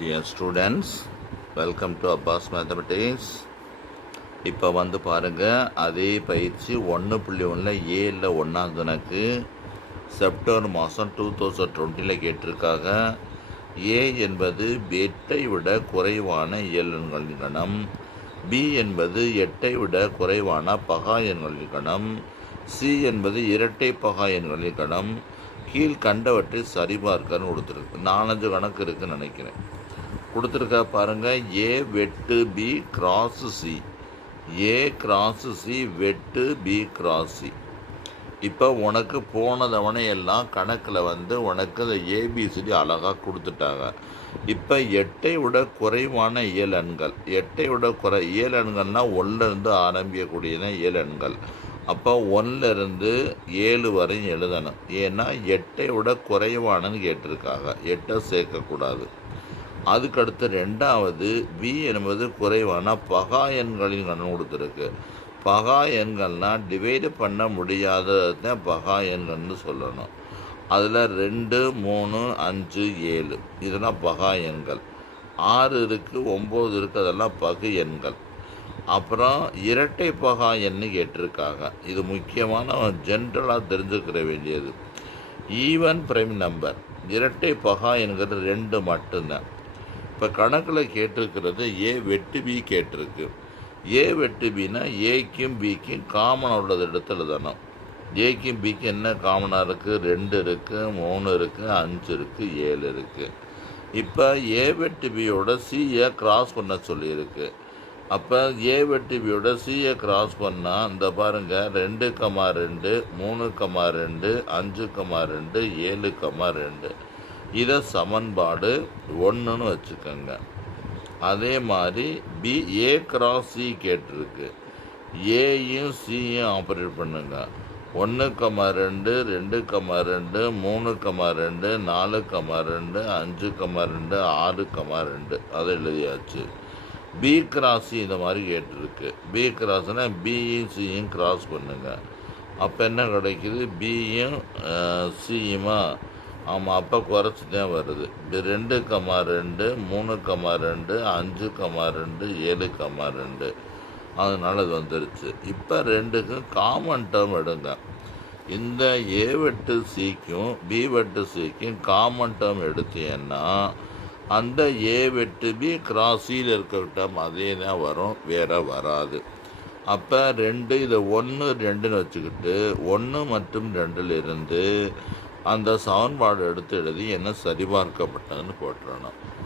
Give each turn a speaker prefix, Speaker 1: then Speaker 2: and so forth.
Speaker 1: Dear students, welcome to Abbas Mathematics. இப்போ வந்து பாருங்க அதே பயிற்சி ஒன்று புள்ளி ஒன்றில் ஏழில் ஒன்றாம் கணக்கு செப்டம்பர் மாதம் டூ தௌசண்ட் டுவெண்ட்டியில் கேட்டிருக்காங்க. ஏ என்பது எட்டை விட குறைவான இயல் கணம் பி என்பது எட்டை விட குறைவான பகா எண்களின் கணம் சி என்பது இரட்டை பகா எண்களின் கணம் கீழ் கண்டவற்றை சரிபார்க்கன்னு கொடுத்துருக்கு. நாலஞ்சு கணக்கு இருக்குன்னு நினைக்கிறேன். கொடுத்துருக்கா பாருங்கள் ஏ வெட்டு B cross C A cross C வெட்டு பி கிராஸ் சி இப்போ உனக்கு போன தவணை எல்லாம் கணக்கில் வந்து உனக்கு இந்த ஏபிசிடி அழகாக கொடுத்துட்டாங்க. இப்போ எட்டை விட குறைவான இயலன்கள் எட்டை விட குறை இயலெண்கள்னால் ஒன்றிலிருந்து ஆரம்பிக்கக்கூடியன இயலன்கள் அப்போ ஒன்றிலிருந்து ஏழு வரையும் எழுதணும். ஏன்னா எட்டை விட குறைவானன்னு கேட்டிருக்காங்க. எட்டை சேர்க்கக்கூடாது. அதுக்கடுத்து ரெண்டாவது பி என்பது குறைவான பகா எண்களின் கணம் கொடுத்துருக்கு. பகா எண்கள்னால் டிவைடு பண்ண முடியாததான் பகா எண்கள்னு சொல்லணும். அதில் ரெண்டு மூணு அஞ்சு ஏழு. இதெல்லாம் பகா எண்கள். ஆறு இருக்குது ஒம்பது இருக்குது அதெல்லாம் பகு எண்கள். அப்புறம் இரட்டை பகா எண்ணு கேட்டிருக்காங்க. இது முக்கியமான ஜென்ரலாக தெரிஞ்சுக்கிற வேண்டியது. ஈவன் பிரைம் நம்பர் இரட்டை பகா என்கிறது ரெண்டு மட்டும்தான். இப்போ கணக்கில் கேட்டிருக்கிறது ஏ வெட்டு பி கேட்டிருக்கு. ஏ வெட்டு பின்னா ஏக்கும் பிக்கும் காமனாக உள்ளது இடத்துல தானே. ஏக்கும் பிக்கும் என்ன காமனாக இருக்குது ரெண்டு இருக்குது மூணு இருக்குது அஞ்சு இருக்குது ஏழு இருக்குது இப்போ ஏ வெட்டு பியோட சியை கிராஸ் பண்ண சொல்லியிருக்கு. அப்போ ஏ வெட்டு பியோட சியை கிராஸ் பண்ணால் இந்த பாருங்கள் ரெண்டு கமா ரெண்டு மூணு கமா ரெண்டு அஞ்சு கமா ரெண்டு ஏழு கமா ரெண்டு. இதை சமன்பாடு ஒன்றுன்னு வச்சுக்கோங்க. அதே மாதிரி பி ஏ கிராஸ் சி கேட்டிருக்கு. ஏயும் சியும் ஆப்ரேட் பண்ணுங்க. ஒன்று கமா ரெண்டு ரெண்டு கமா ரெண்டு மூணு கமா ரெண்டு நாலு கமா ரெண்டு அஞ்சு கமா ரெண்டு ஆறு கமா ரெண்டு. அதை எழுதியாச்சு. பி கிராஸ் இந்த மாதிரி கேட்டிருக்கு. பி கிராஸ்னால் பியும் சியும் கிராஸ் பண்ணுங்க. அப்போ என்ன கிடைக்குது? பியும் சியுமா ஆமாம் அப்போ குறைச்சி தான் வருது. இது ரெண்டு கமா ரெண்டு மூணு கமா ரெண்டு அஞ்சு கமா ரெண்டு ஏழு கமா ரெண்டு. அதனால் அது வந்துருச்சு. இப்போ ரெண்டுக்கும் காமன் டேர்ம் எடுங்க. இந்த ஏ வெட்டு சிக்கும் பி வெட்டு சிக்கும் காமன் டேர்ம் எடுத்தீங்கன்னா அந்த ஏ வெட்டு பி கிராஸியில் இருக்கிற டேர்ம் அதே தான் வரும் வேற வராது. அப்போ ரெண்டு இதை ஒன்று ரெண்டுன்னு வச்சுக்கிட்டு ஒன்று மற்றும் ரெண்டில் இருந்து அந்த சமன்பாடு எடுத்து எழுதி என்ன சரிபார்க்கப்பட்டதுன்னு போட்டுறணும்.